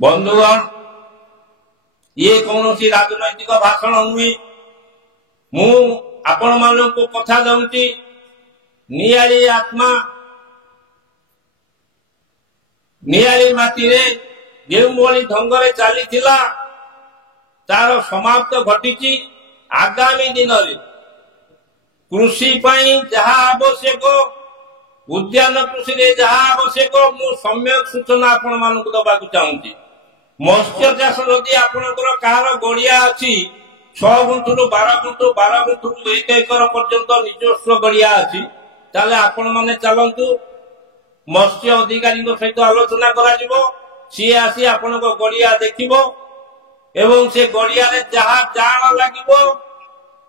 बंधुगण ये कौन राजनैतिक भाषण नुहे मु आपण मानक कथा दूची नियाली आत्मा नियाली माटी रे जो ढंग से चली तार समाप्त घटी आगामी दिन में कृषि जहा आवश्यक उद्यान कृषि रे जहा आवश्यक मु सम्यक सूचना आपण मानक दबा चाहूँगी। मत्स्य चाष जदि आपणकर कहार गड़िया अच्छी 6 गुंठु 12 गुंठु 12 गुंठु 1 एकर पर्यंत निजस्व गड़िया अच्छी ताले आपण माने चलंतु मत्स्य अधिकारी सहित आलोचना करा सी आसी आपण गड़िया देखिबो एवं से गड़िया रे जहा जाल लागिबो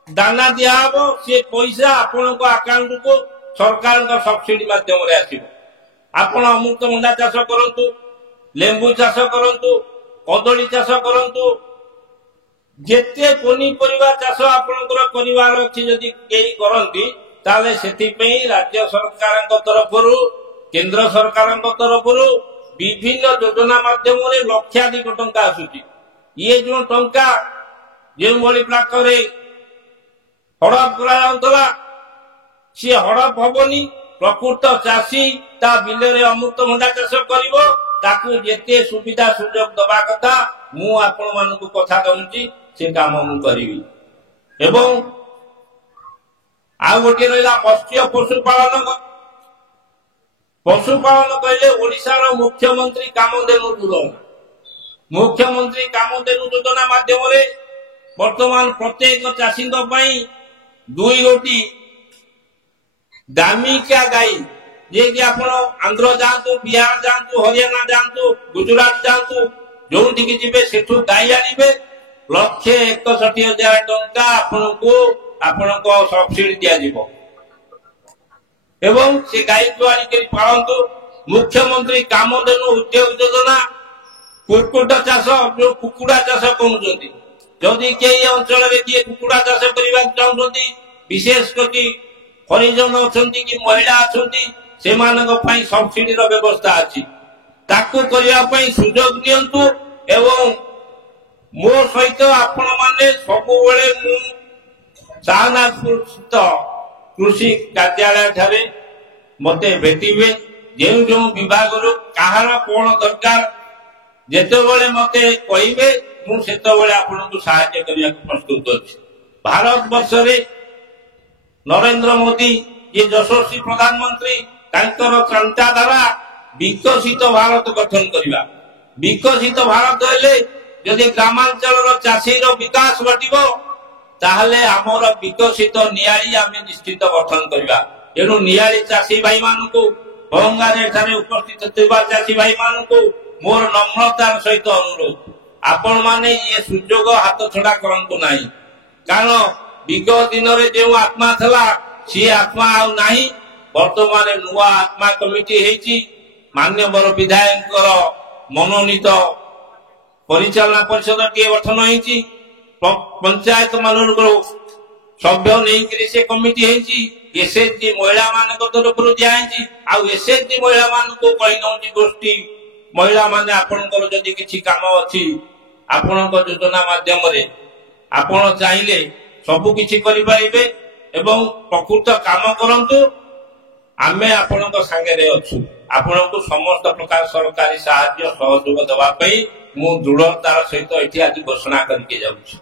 दाना दिया हबो से पैसा आपण अकाउंट को सरकार सब्सिडी माध्यम रे आसीबो। आपण अमृतभंडा चाष करंतु लेंबू चाष करंतु कदली चाष करंतु जेते पनीपरिया चाष आपणकर परिवार अच्छी जदि केही करंती ताले सेति राज्य सरकार तरफरु केंद्र सरकार तरफरु विभिन्न योजना माध्यम लक्षाधिक टंका आसुची। ये जो टंका जो भली पाखरे हड़प करा सी हड़प हबनी प्रकृत चाषी ता बिलरे अमृतभंडा चाष करिवो ताकू जेते सुविधा सुजोग दबा कथा मु आपण मानकु कथा दूची से काम मु करिवि। एवं आ गोटे रहिला मत्स्य पशुपालन कहले ओडिशार मुख्यमंत्री कामधेनु योजना मुख्यमंत्री कामधेनु योजना माध्यम रे वर्तमान प्रत्येक चाषी दुई गोटी दामिका गाई जे कि आपण आंध्र जातु बिहार जातु हरियाणा जातु गुजरात जातु जो जीवे सेठू गाई आनिबे 1,61,000 टंका आपनको सब्सिडी दिया जीवो एवं से गाई को आनिक पालतु। मुख्यमंत्री कामधेनु उद्योग योजना कुक्कुट चाष जो कुकुड़ा चाष कहते जदि कई अंचल किए कुकुड़ा चाष करने चाहते विशेष कर हरिजन अच्छा कि महिला अच्छा सब्सिडी व्यवस्था अच्छी ताकू करने सुजोग दिंतु एवं मो सहित आपण मैंने सब शाहनाथपुर स्थित कृषि कार्यालय ठारे मते भेटिबे जो जो विभाग कहार कौन दरकार जेते मते कहिबे मु सेते आपनको सहायता करने प्रस्तुत अछि। भारत वर्ष रे नरेंद्र मोदी ये यशस्वी प्रधानमंत्री तांकर चिंताधारा विकसित भारत गठन करवा विकसित भारत हेले यदि ग्रामांचल चाषी विकास घटिबो ताहले आमर विकसित नियाली आम निश्चित गठन करवा। एणु नियाली चाषी भाई मानू भंगारे उपस्थित चाषी भाई मानू मोर नम्रतार सहित अनुरोध आपण माने ये सुजोग हाथ छड़ा करंतु नाही कारण विगत दिन में जो आत्मा थला सी आत्मा आउ नाही। वर्तमान नुआ आत्मा कमिटी हेची मान्यवर विधायक मनोनीत परिचालना परिषद टी गठन होती पंचायत मान सभ्य नहीं से कमिटी होती एसएचजी महिला मान तरफ दिखाई आउ एसएचजी महिला मान कही नौची गोष्ठी महिला माने आपणकर जदि किछि काम अछि आपणक योजना माध्यम रे आपण चाहिले सबु किछि करि पाइबे एवं प्रकृत काम करंतु आमे आपणक संगे रे अछु आपणक समस्त प्रकार सरकारी सहायता सहयोग देबा पई मु दृढ़तार सहित एठी आज घोषणा करके जाउछि।